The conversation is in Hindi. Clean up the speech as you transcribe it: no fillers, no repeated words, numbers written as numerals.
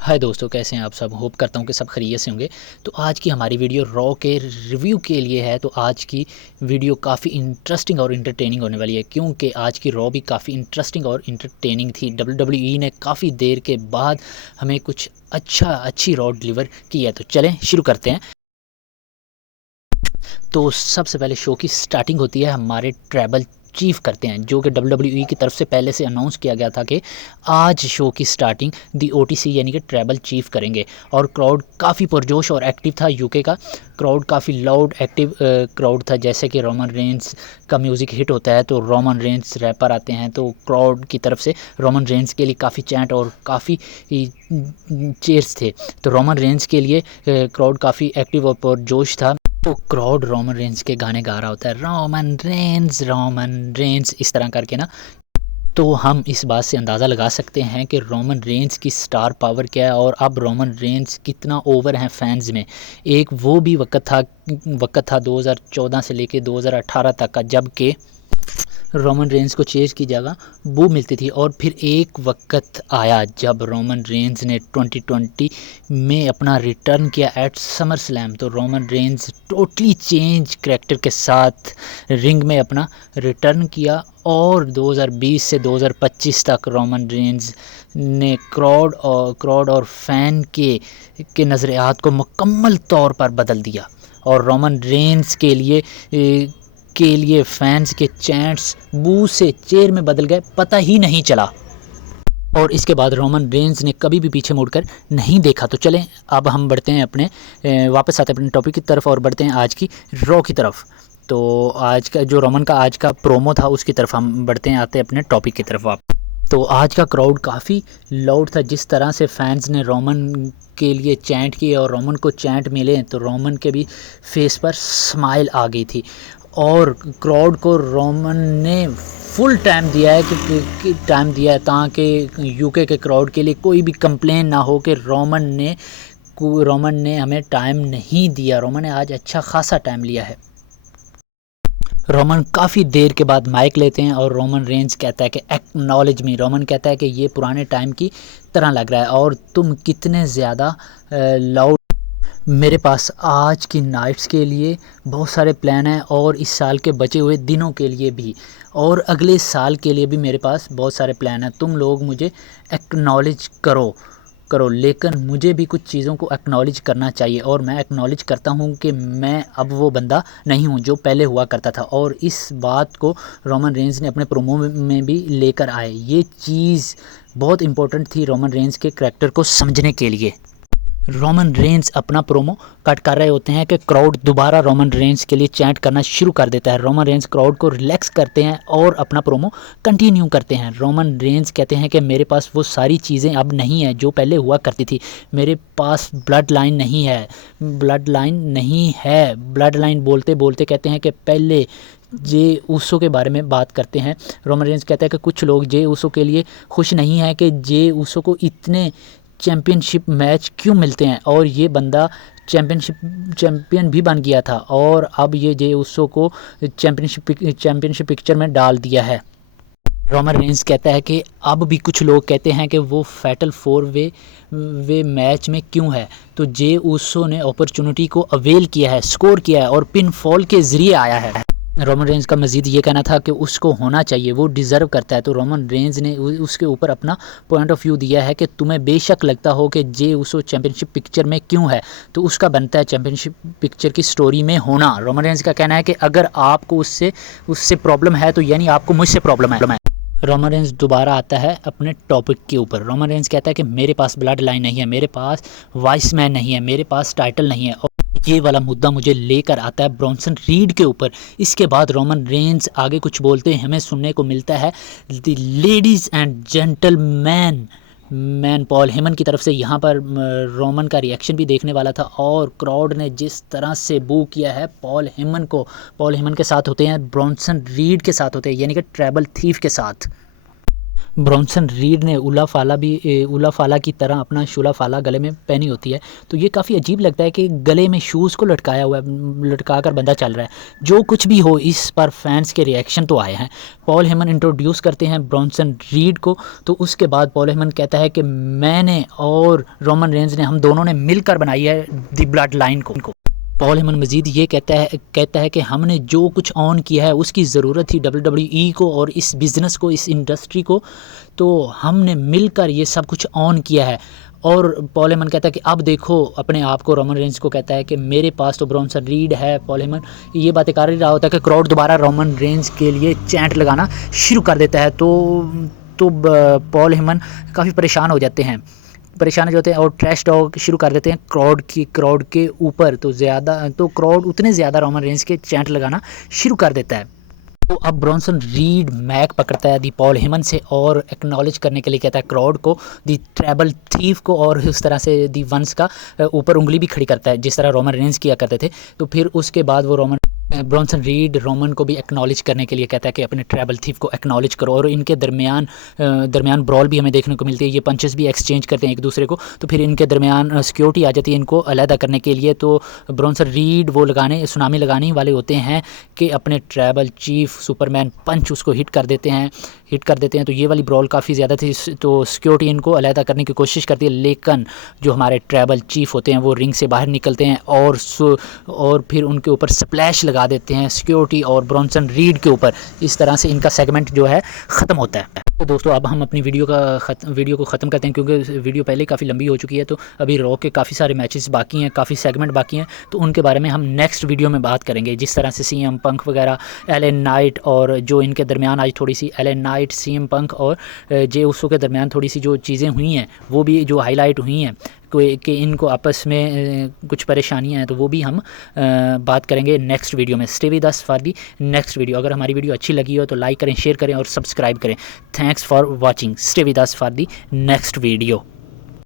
हाय दोस्तों, कैसे हैं आप सब। होप करता हूँ कि सब खैरियत से होंगे। तो आज की हमारी वीडियो रॉ के रिव्यू के लिए है। तो आज की वीडियो काफ़ी इंटरेस्टिंग और इंटरटेनिंग होने वाली है, क्योंकि आज की रॉ भी काफ़ी इंटरेस्टिंग और इंटरटेनिंग थी। WWE ने काफ़ी देर के बाद हमें कुछ अच्छी रॉ डिलीवर की है। तो चलें शुरू करते हैं। तो सबसे पहले शो की स्टार्टिंग होती है, हमारे ट्रैबल चीफ करते हैं, जो कि WWE की तरफ से पहले से अनाउंस किया गया था कि आज शो की स्टार्टिंग दी OTC यानी कि ट्रैबल चीफ करेंगे। और क्राउड काफ़ी पुरजोश और एक्टिव था। यूके का क्राउड काफ़ी लाउड एक्टिव क्राउड था। जैसे कि रोमन रेंस का म्यूज़िक हिट होता है तो रोमन रेंस रैपर आते हैं, तो क्राउड की तरफ से रोमन रेंस के लिए काफ़ी चैंट और काफ़ी चीयर्स थे। तो रोमन रेंस के लिए क्राउड काफ़ी एक्टिव और पुरजोश था। तो क्राउड रोमन रेंस के गाने गा रहा होता है, रोमन रेंस इस तरह करके ना। तो हम इस बात से अंदाज़ा लगा सकते हैं कि रोमन रेंस की स्टार पावर क्या है और अब रोमन रेंस कितना ओवर हैं फैंस में। एक वो भी वक्त था 2014 से लेके 2018 तक का, जबकि रोमन रेंस को चेज़ की जगह वो मिलती थी। और फिर एक वक्त आया जब रोमन रेंस ने 2020 में अपना रिटर्न किया एट समर स्लैम। तो Roman Reigns totally change character के साथ रिंग में अपना रिटर्न किया। और 2020 से 2025 तक रोमन रेंस ने क्राउड और फैन के नज़रियात को मुकम्मल तौर पर बदल दिया। और रोमन रेंस के लिए फैंस के चैंट्स बू से चेयर में बदल गए, पता ही नहीं चला। और इसके बाद रोमन रेंस ने कभी भी पीछे मुड़कर नहीं देखा। तो चलें अब हम बढ़ते हैं वापस आते हैं अपने टॉपिक की तरफ और बढ़ते हैं आज की रॉ की तरफ। तो आज का जो रोमन का आज का प्रोमो था उसकी तरफ हम बढ़ते हैं, आते हैं अपने टॉपिक की तरफ वापस। तो आज का क्राउड काफ़ी लाउड था। जिस तरह से फैंस ने रोमन के लिए चैंट किए और रोमन को चैंट मिले तो रोमन के भी फेस पर स्माइल आ गई थी। और क्राउड को रोमन ने फुल टाइम दिया है कि टाइम दिया है ताकि यूके के क्राउड के लिए कोई भी कंप्लेन ना हो कि रोमन ने हमें टाइम नहीं दिया। रोमन ने आज अच्छा खासा टाइम लिया है। रोमन काफ़ी देर के बाद माइक लेते हैं और रोमन रेंस कहता है कि एक्नॉलेज मी। रोमन कहता है कि ये पुराने टाइम की तरह लग रहा है और तुम कितने ज़्यादा लाउड। मेरे पास आज की नाइट्स के लिए बहुत सारे प्लान हैं और इस साल के बचे हुए दिनों के लिए भी और अगले साल के लिए भी मेरे पास बहुत सारे प्लान हैं। तुम लोग मुझे एक्नॉलेज करो, लेकिन मुझे भी कुछ चीज़ों को एक्नॉलेज करना चाहिए। और मैं एक्नॉलेज करता हूँ कि मैं अब वो बंदा नहीं हूँ जो पहले हुआ करता था। और इस बात को रोमन रेंस ने अपने प्रोमो में भी लेकर आए। ये चीज़ बहुत इंपॉर्टेंट थी रोमन रेंस के करैक्टर को समझने के लिए। रोमन रेंस अपना प्रोमो कट कर रहे होते हैं कि क्राउड दोबारा रोमन रेंस के लिए चैंट करना शुरू कर देता है। रोमन रेंस क्राउड को रिलैक्स करते हैं और अपना प्रोमो कंटिन्यू करते हैं। रोमन रेंस कहते हैं कि मेरे पास वो सारी चीज़ें अब नहीं है जो पहले हुआ करती थी। मेरे पास ब्लड लाइन बोलते बोलते कहते हैं कि पहले जे ऊसो के बारे में बात करते हैं। रोमन रेंस कहता है कि कुछ लोग जे ऊसो के लिए खुश नहीं है कि जे ऊसो को इतने चैम्पियनशिप मैच क्यों मिलते हैं और ये बंदा चैम्पियन भी बन गया था और अब ये जे ऊसो को चैम्पियनशिप पिक्चर में डाल दिया है। रोमन रेंस कहता है कि अब भी कुछ लोग कहते हैं कि वो फैटल 4 वे मैच में क्यों है। तो जे ऊसो ने अपॉर्चुनिटी को अवेल किया है, स्कोर किया है और पिन फॉल के ज़रिए आया है। रोमन रेंस का मज़ीद ये कहना था कि उसको होना चाहिए, वो डिज़र्व करता है। तो रोमन रेंस ने उसके ऊपर अपना पॉइंट ऑफ व्यू दिया है कि तुम्हें बेशक लगता हो कि जे उसो चैम्पियनशिप पिक्चर में क्यों है, तो उसका बनता है चैम्पियनशिप पिक्चर की स्टोरी में होना। रोमन रेंस का कहना है कि अगर आपको उससे प्रॉब्लम है तो यानी आपको मुझसे प्रॉब्लम है। रोमन रेंस दोबारा आता है अपने टॉपिक के ऊपर। रोमन रेंस कहता है कि मेरे पास ब्लड लाइन नहीं है, मेरे पास वाइस मैन नहीं है, मेरे पास टाइटल नहीं है। और ये वाला मुद्दा मुझे लेकर आता है ब्रॉन्सन रीड के ऊपर। इसके बाद रोमन रेंस आगे कुछ बोलते हैं, हमें सुनने को मिलता है the ladies and gentleman Paul Heyman की तरफ से। यहाँ पर रोमन का रिएक्शन भी देखने वाला था और क्राउड ने जिस तरह से बू किया है पॉल हेमन के साथ होते हैं, ब्रॉन्सन रीड के साथ होते हैं, यानी कि ट्रैबल थीफ के साथ। ब्रॉन्सन रीड ने उला फाला की तरह अपना शूला फाला गले में पहनी होती है। तो ये काफ़ी अजीब लगता है कि गले में शूज़ को लटकाया हुआ है, लटका कर बंदा चल रहा है। जो कुछ भी हो, इस पर फैंस के रिएक्शन तो आए हैं। पॉल हेमन इंट्रोड्यूस करते हैं ब्रॉन्सन रीड को, तो उसके बाद पॉल हेमन कहता है कि मैंने और रोमन रेंज ने, हम दोनों ने मिलकर बनाई है दी ब्लड लाइन को। पॉल हेमन मजीद ये कहता है कि हमने जो कुछ ऑन किया है उसकी ज़रूरत थी WWE को और इस बिज़नेस को, इस इंडस्ट्री को, तो हमने मिलकर ये सब कुछ ऑन किया है। और पॉल हेमन कहता है कि अब देखो अपने आप को, रोमन रेंज को कहता है कि मेरे पास तो ब्रॉन्सन रीड है। पॉल हेमन ये बातें कर ही रहा होता है कि क्राउड दोबारा रोमन रेंज के लिए चैंट लगाना शुरू कर देता है। तो पॉल हेमन काफ़ी परेशान हो जाते हैं और ट्रैश टॉक शुरू कर देते हैं क्राउड के ऊपर। तो क्राउड उतने ज़्यादा रोमन रेंज के चैंट लगाना शुरू कर देता है। तो अब ब्रॉन्सन रीड मैक पकड़ता है दी पॉल हेमन से और एक्नॉलेज करने के लिए कहता है क्राउड को, दी ट्रैबल थीफ को, और उस तरह से दी वंस का ऊपर उंगली भी खड़ी करता है जिस तरह रोमन रेंज किया करते थे। तो फिर उसके बाद वो ब्रॉन्सन रीड रोमन को भी एक्नॉलेज करने के लिए कहता है कि अपने ट्रैबल थीफ को एक्नॉलेज करो। और इनके दरमियान ब्रॉल भी हमें देखने को मिलती है। ये पंचेस भी एक्सचेंज करते हैं एक दूसरे को। तो फिर इनके दरमियान सिक्योरिटी आ जाती है इनको अलहदा करने के लिए। तो ब्रॉन्सन रीड वो सुनामी लगाने ही वाले होते हैं कि अपने ट्रैबल चीफ सुपरमैन पंच उसको हिट कर देते हैं। तो ये वाली ब्रॉल काफ़ी ज़्यादा थी, तो सिक्योरिटी इनको अलहदा करने की कोशिश करती है, लेकिन जो हमारे ट्रैबल चीफ होते हैं वो रिंग से बाहर निकलते हैं और फिर उनके ऊपर स्प्लैश लगा देते हैं सिक्योरिटी और ब्रॉन्सन रीड के ऊपर। इस तरह से इनका सेगमेंट जो है ख़त्म होता है। तो दोस्तों अब हम अपनी वीडियो को ख़त्म करते हैं, क्योंकि वीडियो पहले काफ़ी लंबी हो चुकी है। तो अभी रॉ के काफ़ी सारे मैचेस बाकी हैं, काफ़ी सेगमेंट बाकी हैं, तो उनके बारे में हम नेक्स्ट वीडियो में बात करेंगे। जिस तरह से CM पंक वगैरह, LA नाइट, और जो इनके दरमियान आज थोड़ी सी LA नाइट, CM पंक और जे उसो के दरमियान थोड़ी सी जो चीज़ें हुई हैं, वो भी जो हाईलाइट हुई हैं कि इनको आपस में कुछ परेशानियां हैं, तो वो भी हम बात करेंगे नेक्स्ट वीडियो में। Stay with us for the next video. अगर हमारी वीडियो अच्छी लगी हो तो लाइक करें, शेयर करें और सब्सक्राइब करें। Thanks for watching. Stay with us for the next video.